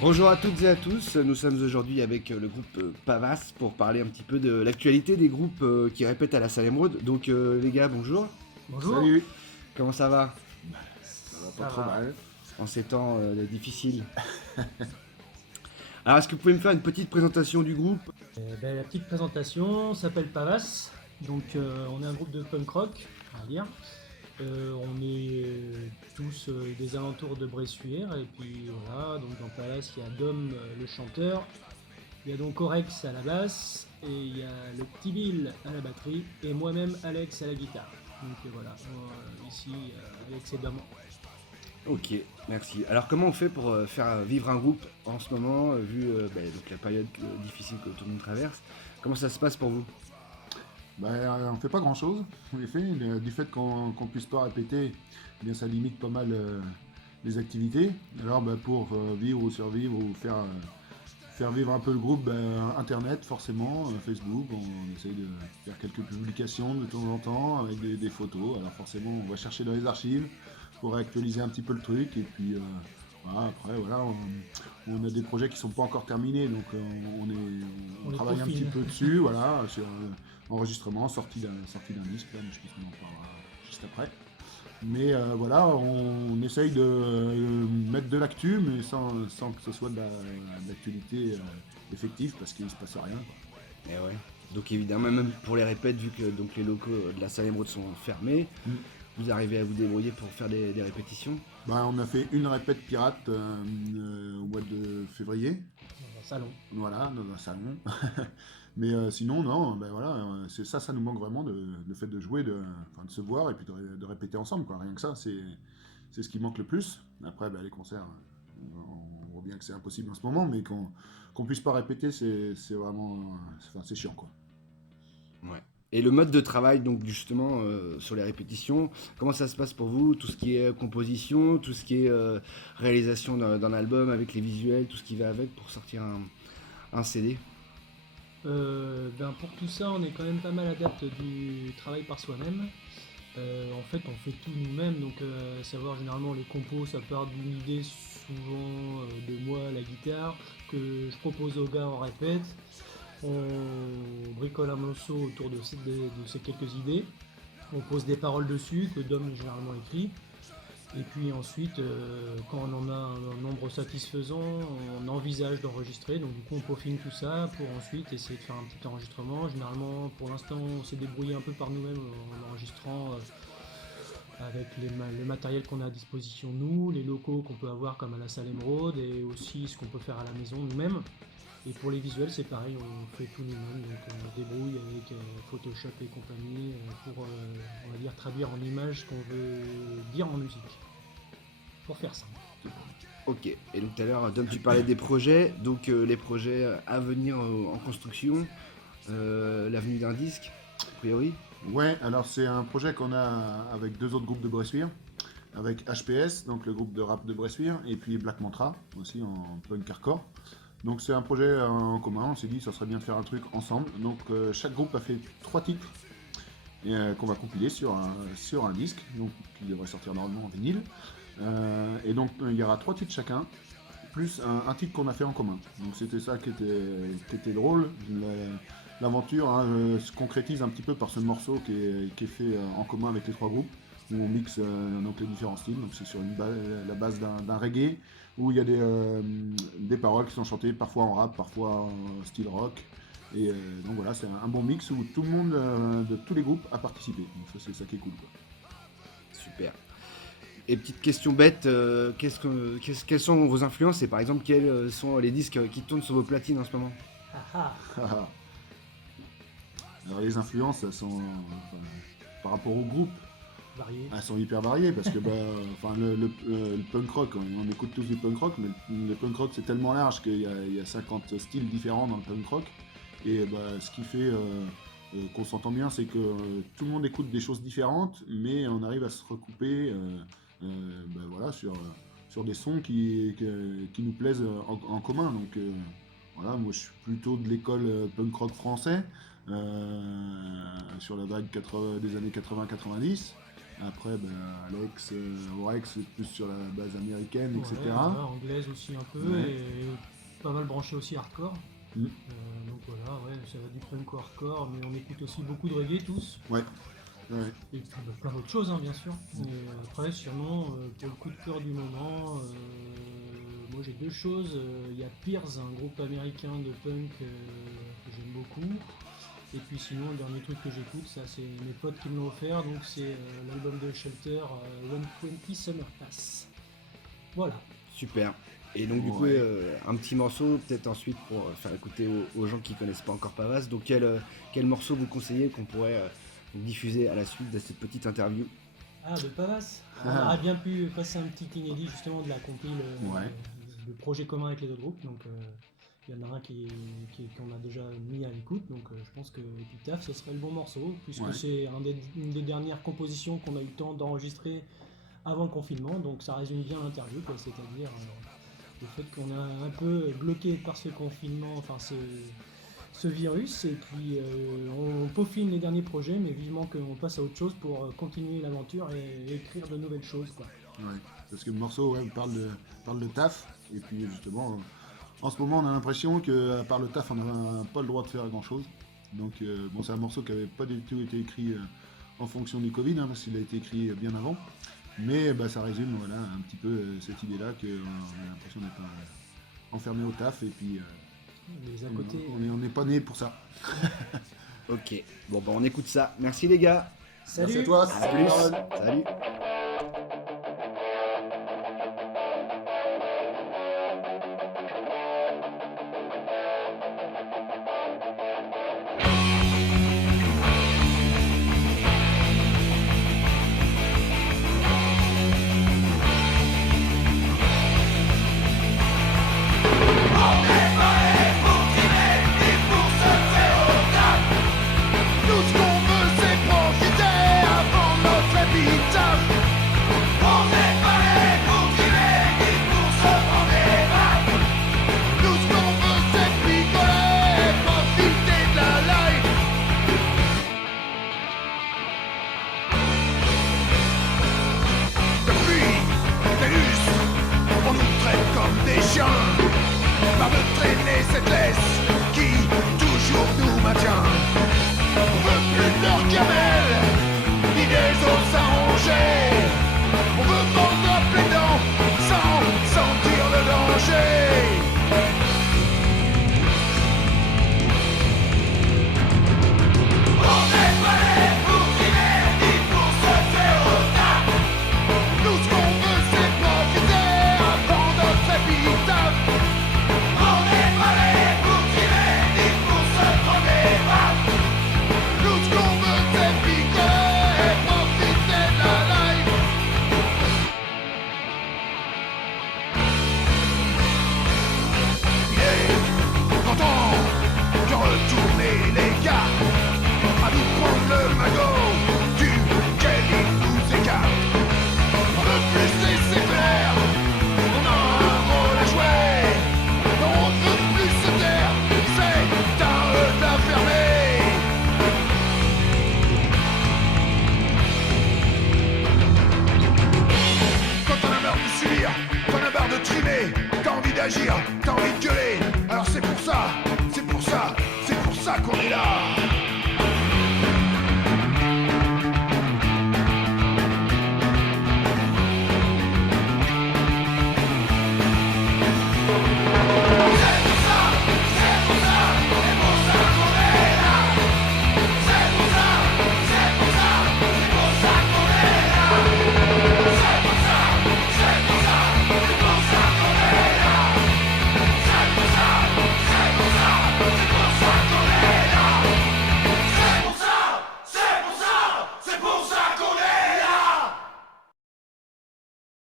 Bonjour à toutes et à tous, nous sommes aujourd'hui avec le groupe Pavas pour parler un petit peu de l'actualité des groupes qui répètent à la salle émeraude. Donc les gars, bonjour, Bonjour. Salut. comment ça va Ça va pas trop mal. en ces temps difficiles? Alors est-ce que vous pouvez me faire une petite présentation du groupe? La petite présentation s'appelle Pavas. Donc on est un groupe de punk rock, on va dire. On est tous des alentours de Bressuire. Et puis voilà, donc dans Pavas il y a Dom le chanteur, il y a donc Orex à la basse, et il y a le petit Bill à la batterie, et moi-même Alex à la guitare. Donc voilà, ici Alex et Dom. Ok, merci. Alors comment on fait pour faire vivre un groupe en ce moment, vu donc la période difficile que tout le monde traverse? Comment ça se passe pour vous? On fait pas grand chose, en effet. Du fait qu'on puisse pas répéter, eh bien, ça limite pas mal les activités. Alors pour vivre ou survivre ou faire vivre un peu le groupe, internet forcément, Facebook, on essaye de faire quelques publications de temps en temps avec des photos. Alors forcément on va chercher dans les archives pour actualiser un petit peu le truc et puis voilà, après voilà, on a des projets qui sont pas encore terminés, donc on On les travaille un petit peaufine. peu dessus, voilà, sur enregistrement, sortie d'un disque, là, mais je pense qu'on en parlera juste après. Mais voilà, on essaye de mettre de l'actu, mais sans que ce soit de l'actualité effective, parce qu'il se passe rien, quoi. Eh ouais. Donc évidemment, même pour les répètes, vu que donc, les locaux de la salle émeraude sont fermés, Mm. vous arrivez à vous débrouiller pour faire des répétitions? On a fait une répète pirate au mois de février, Dans un salon. voilà, dans un salon. Mais sinon, non, voilà, c'est ça, ça nous manque vraiment, le fait de jouer, de se voir et puis de répéter ensemble, quoi. Rien que ça, c'est ce qui manque le plus. Après, les concerts, on voit bien que c'est impossible en ce moment, mais qu'on puisse pas répéter, c'est vraiment, c'est chiant, quoi. Ouais. Et le mode de travail, donc justement, sur les répétitions, comment ça se passe pour vous? Tout ce qui est composition, tout ce qui est réalisation d'un album avec les visuels, tout ce qui va avec pour sortir un CD? Pour tout ça, on est quand même pas mal adepte du travail par soi-même. En fait, on fait tout nous-mêmes, donc savoir généralement les compos, ça part d'une idée souvent de moi à la guitare que je propose aux gars en répète. On bricole un morceau autour de ces quelques idées. On pose des paroles dessus que Dom généralement écrit. Et puis ensuite, quand on en a un nombre satisfaisant, on envisage d'enregistrer. Donc du coup, on peaufine tout ça pour ensuite essayer de faire un petit enregistrement. Généralement, pour l'instant, on s'est débrouillé un peu par nous-mêmes en enregistrant avec le matériel qu'on a à disposition nous, les locaux qu'on peut avoir comme à la salle Émeraude et aussi ce qu'on peut faire à la maison nous-mêmes. Et pour les visuels, c'est pareil, on fait tout nous-mêmes, donc on se débrouille avec Photoshop et compagnie pour, on va dire, traduire en images ce qu'on veut dire en musique. Pour faire simple. Ok. Et donc tout à l'heure, Dom, tu parlais des projets, donc les projets à venir en construction, l'avenue d'un disque, a priori. Ouais, alors c'est un projet qu'on a avec deux autres groupes de Bressuire, avec HPS, donc le groupe de rap de Bressuire, et puis Black Mantra, aussi en punk hardcore. Donc c'est un projet en commun, on s'est dit ça serait bien de faire un truc ensemble. Donc chaque groupe a fait 3 titres qu'on va compiler sur un disque, donc qui devrait sortir normalement en vinyle. Et donc il y aura 3 titres chacun, plus un titre qu'on a fait en commun. Donc c'était ça qui était drôle. L'aventure se concrétise un petit peu par ce morceau qui est fait en commun avec les 3 groupes, où on mixe donc les différents styles. Donc c'est sur la base d'un reggae, où il y a des paroles qui sont chantées parfois en rap, parfois en style rock. Et donc voilà, c'est un bon mix où tout le monde de tous les groupes a participé. Donc ça, c'est ça qui est cool, quoi. Super. Et petite question bête, quelles sont vos influences et par exemple quels sont les disques qui tournent sur vos platines en ce moment? Ah ah. Alors les influences, elles sont par rapport au groupe, Varié. elles sont hyper variées parce que le punk rock, on écoute tous du punk rock, mais le punk rock c'est tellement large qu'il y a 50 styles différents dans le punk rock. Et ce qui fait qu'on s'entend bien, c'est que tout le monde écoute des choses différentes, mais on arrive à se recouper voilà, sur des sons qui nous plaisent en commun. Donc Voilà, moi je suis plutôt de l'école punk rock français, sur la vague des années 80-90. Après, Alex, Orex, c'est plus sur la base américaine, Ouais, etc. voilà, anglaise aussi un peu, Ouais. et pas mal branché aussi hardcore. Mm. Donc voilà, ouais, ça va du punk au hardcore, mais on écoute aussi beaucoup de reggae tous. Ouais. Et puis plein d'autres choses, hein, bien sûr. Et après, sûrement, pour le coup de cœur du moment, moi j'ai deux choses. Il y a Peers, un groupe américain de punk que j'aime beaucoup. Et puis sinon, le dernier truc que j'écoute, ça c'est mes potes qui me l'ont offert, donc c'est l'album de Shelter, 120 Summer Pass. Voilà. Super. Et donc du coup, Ouais. un petit morceau, peut-être ensuite pour faire écouter aux gens qui connaissent pas encore Pavas. Donc quel morceau vous conseillez qu'on pourrait diffuser à la suite de cette petite interview? Ah, de Pavas. On Ah. aurait bien pu passer un petit inédit justement de la compile, Ouais. le projet commun avec les autres groupes. Donc il y en a un qu'on a déjà mis à l'écoute, donc je pense que Epitaph ce serait le bon morceau, puisque Ouais. c'est une des dernières compositions qu'on a eu le temps d'enregistrer avant le confinement, donc ça résume bien l'interview, quoi, c'est-à-dire le fait qu'on a un peu bloqué par ce confinement, enfin ce virus, et puis on peaufine les derniers projets, mais vivement qu'on passe à autre chose pour continuer l'aventure et écrire de nouvelles choses, quoi. Ouais. Parce que le morceau parle de taf, et puis justement, en ce moment on a l'impression qu'à part le taf, on n'a pas le droit de faire grand chose. Donc bon, c'est un morceau qui n'avait pas du tout été écrit en fonction du Covid, parce qu'il a été écrit bien avant. Mais ça résume voilà, un petit peu cette idée-là qu'on a l'impression d'être enfermé au taf, et puis Les à côté. on n'est pas né pour ça. Ok. Bon, on écoute ça. Merci les gars. Salut. Merci à toi. À plus. Salut. Tout ce qu'on veut c'est profiter avant notre épitaphe. On n'est pas né pour tirer ni pour se prendre des baffes. Tout ce qu'on veut c'est picoler et profiter de la life. Depuis Vénus, on nous traite comme des chiens. Par de traîner cette laisse qui toujours nous maintient. On veut plus de leur gamelle, ni des os à ronger. On veut mordre à pleines dents, sans sentir le danger. On n'est pas né pour tirer, ni pour se faire au taf. Nous ce qu'on veut c'est profiter avant notre épitaphe. On n'est pas né pour tirer, ni pour se prendre des baffes. Tout ce qu'on veut c'est picoler et profiter de la life. Il est grand temps de retourner les gars, à nous prendre le magot duquel ils nous écartent. On veut plus laisser faire, on a un rôle à jouer. On ne veut plus se taire, c'est à eux de la fermer. Quand t'en as marre de subir, t'en as marre de trimer, t'as envie d'agir, t'as envie de gueuler. Alors c'est pour ça qu'on est là.